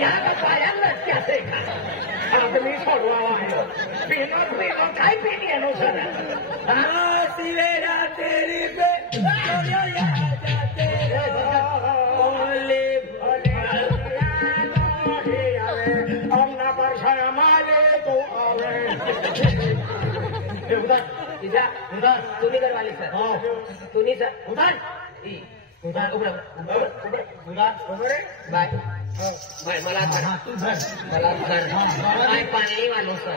या पायाला लटक्याचे का आदमी सोडवावा आहे पिनो काय पिणी आहे नो सर सिवेरा तेरी पे तुम्ही घरवाली सर तुम्ही सर उधार बाय बाय मला आय पाणी वालो सर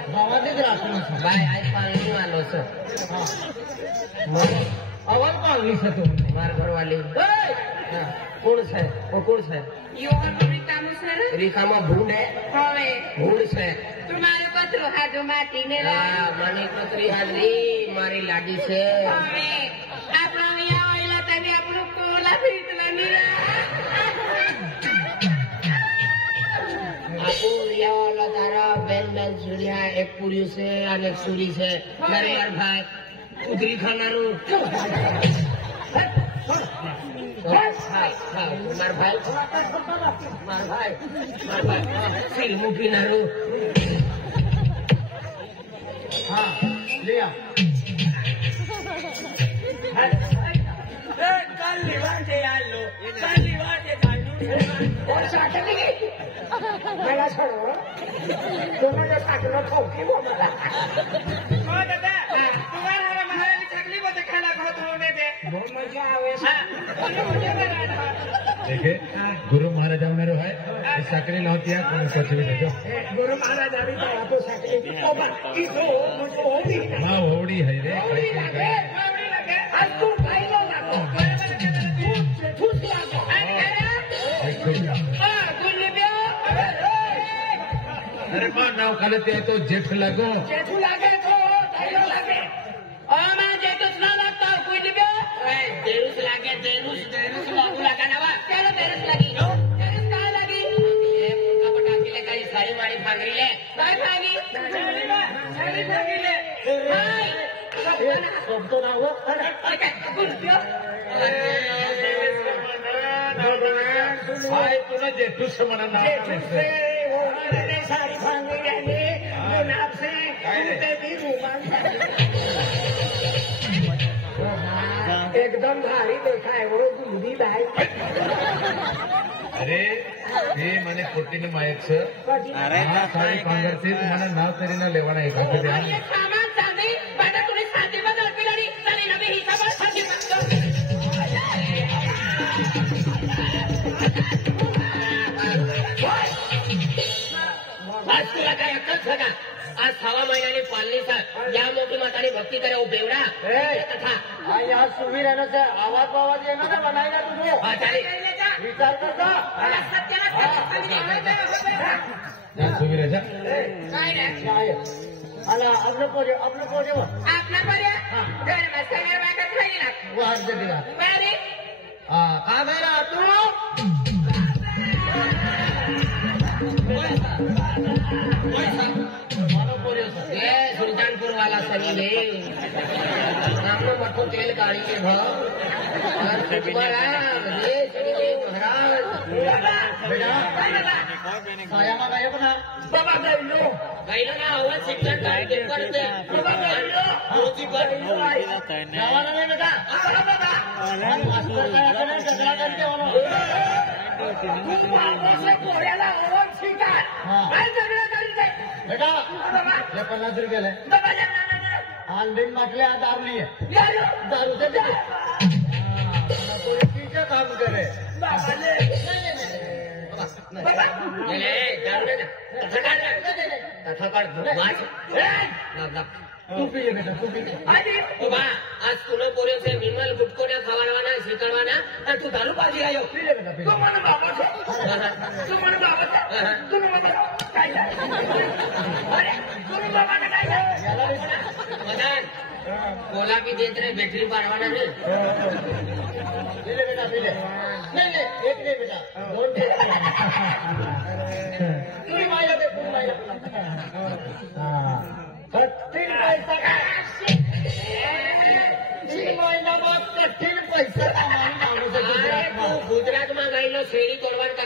बाय आय पाणी वालो सर अवल पाणी सर तुम मार घरवाली कौन से वो कौन से रिकामा भूड है भूड से तुम्हारे पत्र हाजो माटी ने મને પતરી હાજરી મારી લાગી છે આપણો અહીંયા આવેલા તમે આપણું કોલા ફરીતલા નીરા આપુ રિયાવાલા તારા બેન બેન સુરિયા એક પૂરી છે અને એક સુરી છે મારે યાર ભાઈ ઉતરી ખાનારું માર ભાઈ સિર મૂકીનારું हाँ लिया कल लिवाटे आलो कल लिवाटे चालू और साकली मला छोड़ो तुम्हें जो साकलो ठोकी वो मला ओ दादा तुम्हारा हमारे साकली को खाना बहुत होने दे बहुत मजा आवे देखिए गुरु महाराज मेरे है साकली लाती है कौन सा चीज है जो गुरु महाराज अभी तो आपको साकली को इसको होड़ी हाँ होड़ी है रे होड़ी लगे आज तू खाइलो लगो ठूस लगो अरे मां नाव कलते है तो जेठ लगो जेठू लगे तो खाइलो लगे ओ मैं जेठूस ना लगता कोई दिबे जेठूस लगे जेठूस लागू लगा नवा चलो तेरस लगी तेरस का लगी ये मुर्गा पटाकी ले गई सारी मारी भागरी ले काय भागी सारी भागी ले हाय सब तो ना हो अरे गुड दियो भाई तूने जेठू से मना नाम जेठू से वो मैंने सारी भागी लेंगे वो नाप से उनते भी रूमान एकदम भारी देखा है वो दूधी भाई अरे हे મને ખોટીને માયક છે અરે સારી પાંગરથી મને નાવ કરીને લેવાના એક વખત ये सामान साथी बड़ा तूने साथी बदल पिलाड़ी तने नबी हिसाब साथी बदल आज तुला काय अक्कल सगा आज 6 महिन्याने पालनी सर या मोठी माताने भक्ती करे वो बेवडा कथा यहाँ सुबीर है ना से आवाज आवाज ये ना बनाएगा तुझे हाँ चाले विचार करता સુવી રહેજા अला अपने पोजे आपला पर्या घर मसाला वाटत राहिला वो हाथ दे दिला बारे हाँ आ मेरा तू ये सुल्तानपुर वाला सनी है हमने मठो तेल काढ़ी के भाव तुम्हारा ये सनी देव महाराज बेटा साया ना गए बना बाबा गैलो ना आवाज शिक्षण करते बाबा गैलो रोटी पर नवाना नहीं बेटा हम मास्टर का अपने झगड़ा करके बोलो से कोरेला आवाज शिकार मैं झगड़ा करते बेटा ये 50 रुपये ले बाबा आंधीन मटले दारू नहीं है यार दारू से दे कोई पीछे काम करे बाबा ले ले दारू ले कथा कर वाच तू पिए बेटा तू पिए बा आज तुला पोरे से विमल गुटकोड्या खावाना शिकळवाना आणि तू दारू पाजी आयो पिए बेटा पिए तू मन बाबा तू मन बाबा तू बाबा काय अरे तू बाबा काय मदन कोला भी देत रे बैटरी पाडवाना रे पिए बेटा पिए नहीं नहीं एक नहीं बेटा दोन तू माया दे तू माया हां 30 पैसा का 3 महीना बाद 30 पैसा कमाई गुजरात में गई लो शेरी कोलवन का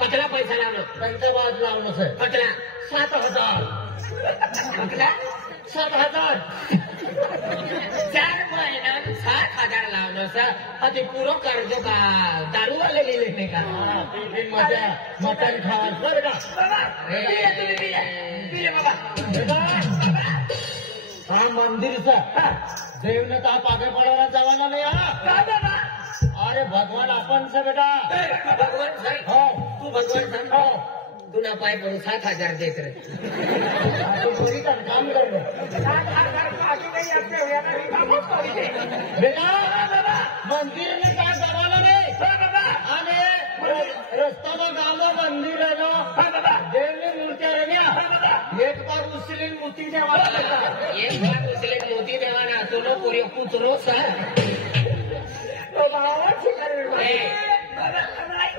पतला पैसा लावलो त्यांच्या बाद लावलं सर पतला 7,000 पतला 7,000 4 महिन्यात 7,000 लावलं सर ते पुरं कर्ज का दारू वाले लिहिले का मजा मटण खावा बरं का हा मंदिरचा देवने तर पागे पडवण्यात जावाना नाही हा अरे भगवान आपण से बेटा भगवान सर हो तू भगवान सर हो तुला पाय पडून 7,000 देत रे काम कर बेटा मंदिर में काय जावाना नाही आणि रस्त्यानं गावं मंदिर आहे ना देवने मूर्त्या रे एक बार उचलीन मूर्ती देवाला एक बार उचले मोती देवाना तुला पुरे कुतरो सर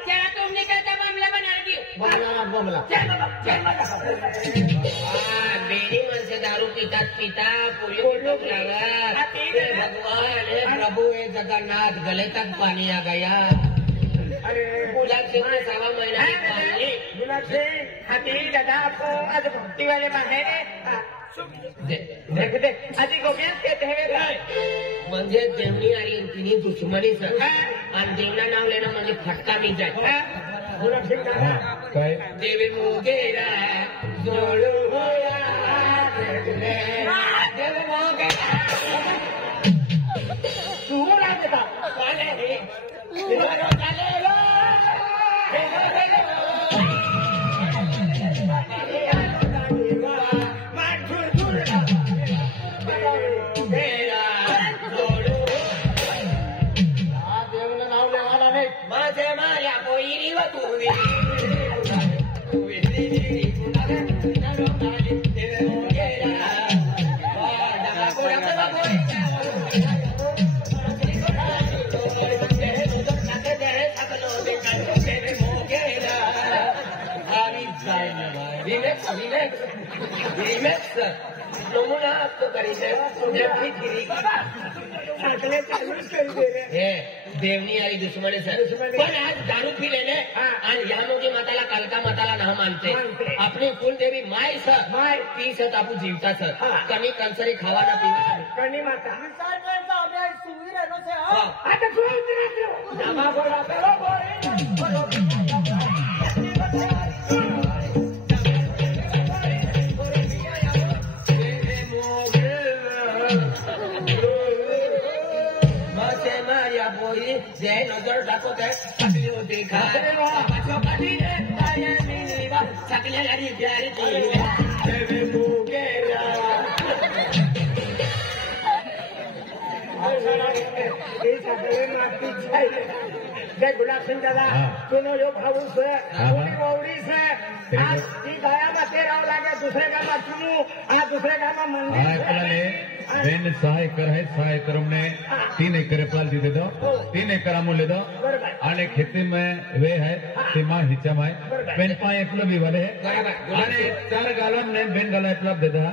क्या तुमने कहता मामला बना दियो बोला बेड़ी मन से दारू पीता पूरी लोग लगा भगवान हे प्रभु हे जगन्नाथ गले तक पानी आ गया गुलाब सिंह ने 1.5 महीना की पानी गुलाब सिंह हाथी दादा आपको आज भक्ति वाले माने देख आधी गोविंद कहते हैं म्हणजे देवणी आणि तिन्ही दुश्मनी सर आणि देवना नाव लेणं म्हणजे फटका मी जाय गुलाब सिंह दादा काय देवी मोगेरा जोडू देवी मोगेरा तू ना बेटा देवनं नाव लेवाना नाही माझे माया पोईरी व तुवी नमुना तो करी चांगले चालूच करू दे रे हे देवनी आणि दुश्मनी सर पण आज दारू पिलेले आणि या मोगी माताला कालका माताला ना मानते आपली कुलदेवी माय सर माय. ती सत आपू जीवता सर हा. कमी कंसरी खावा ना पिवा कणी माता विचार करता आम्ही सुवीर आहे ना से हा आता तू नामा बोला माझे माया बोई जे नजर दाखवत आहे सगळी होती खा सगळ्या गाडी प्यारी जय गुलाब सिंह दादा तुनो जो भाऊ से हाँ। गौरी से आज ती गया में तेरा लागे दूसरे का में चुनू आज दूसरे का में मंदिर आपल्याला बेन 6 एकर आहे 6 एकर में 3 एकर पाल दे दो 3 एकर आमूले दो आणि खेती में वे है सीमा हिचम है बेन 5 एकलो भी वाले है आणि 4 गालन ने बेन गाला एटला देदा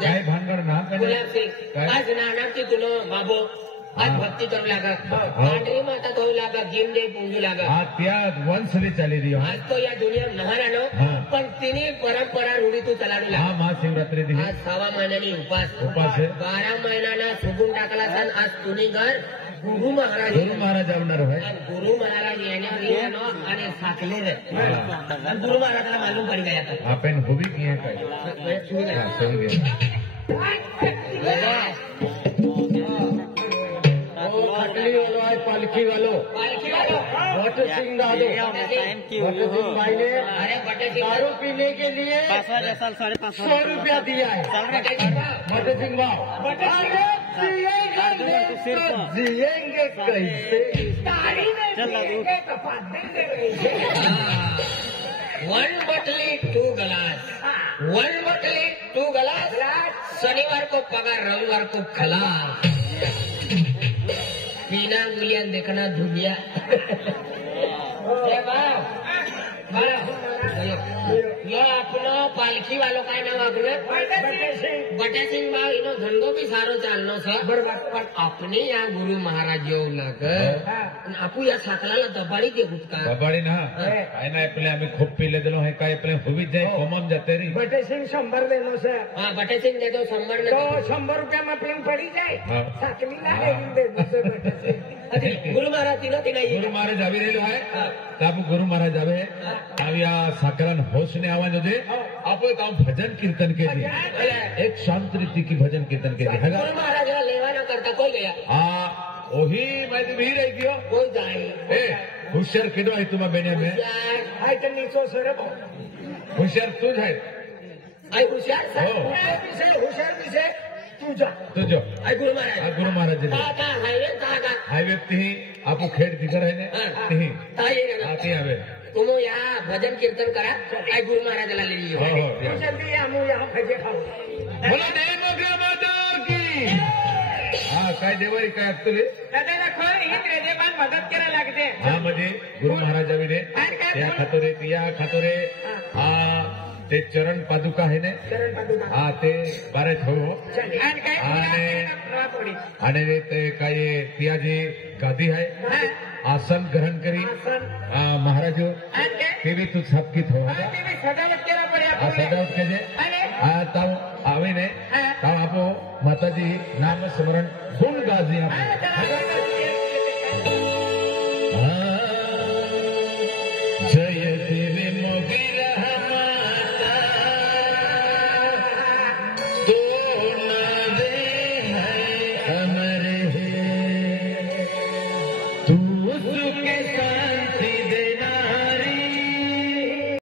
काय भानगड ना गुलाब सिंह आज नानाची तुला बाबो आज भक्ती करू लागत पांढरी माता धोऊ लागत गिमडे पूजू लागत आ त्या वंश भी चाली दियो आज तो या दुनिया नहारानो हाँ. पण तिने परंपरा रूढी तू चलाडू हा लाग महाशिवरात्री दिली आज 6 महिन्यानी उपास आहे 12 महिन्याना सुगून टाकला सण आज तुनी घर गुरु महाराज गुरु महाराज आवणार है गुरु महाराज येण्यावर येणं आणि साकले आणि गुरु महाराजाला मालूम पड गया था आपण होबी की है काय हा, सही गया पाटली वालो आहे पालखी वालो पालखी वालों भट्ट सिंह दादो भट्ट सिंह भाई ने अरे बटे दारू पीने के लिए 100 रुपया दिया है भट्ट सिंह भाव जिएंगे कैसे 1 बटली 2 गिलास 1 बटली 2 गिलास शनिवार को पगार रविवार को खलास पीना गुलिया देखना धुलिया यो आपलो पालखी वालो काय नाव आपलं बटेसिंग भाव एनो धंधो बी सारो चालनो छ बरोबर. पण आपने या गुरु महाराज येऊ लाग आपू या साकलाला दबाडी दे गुटका दबाडी ना काय नाही आपले आम्ही खूप पिले दिलो हे काय आपले होवीच जाई कोमम जाते री बटे सिंग 100 देनो सर हा बटेसिंग दे दो 100 ने तो 100 रुपया में प्लेन पड़ी जाए हाँ. साकली ना दे दो सर बटे सिंग गुरु महाराज तिनो तिना गुरु महाराज આવી રહેલો હે તાપ ગુરુ મહારાજ આવે આવ્યા સાકરાન હોશ ને આવવાનો દે આપો કામ ભજન કીર્તન કે દી એક શાંત રીતિ की भजन कीर्तन के दी गुरु महाराज लेवाना करता कोई गया आ ओही मैं भी रह गयो कोई जाए ए होशियार केडो है तुम्हा बेने में यार आई तो नीचो सर होशियार तू है आई होशियार सर हो. होशियार भी से तू जा तो जो आई गुरु आ महाराज गुरु महाराज जी का हाईवे का हाई व्यक्ति ही आपको खेड दिगर है ने ती ताई आती आवे तुम यहाँ भजन कीर्तन करा आई गुरु महाराज ला ले लियो हो हो तू जल्दी हम यहाँ भजे खाओ बोला नहीं मोगरा माता की हाँ काय देवारी काय असतो रे दादा रखो ही तेरे बान मदद करे लागते हा म्हणजे गुरु महाराजावी रे त्या खातोरे पिया खातोरे हा ते चरण पादुका है ने चरण पादुका हा ते बारे हो आणि काय आणि आणि ते काय पियाजी गादी है आसन ग्रहण करी महाराज ते भी तू सबकी थो सजावट केला पडे आ सजावट के जे आ ताव आवे ने ताव आपो माताजी नाम स्मरण गुण गाजी आप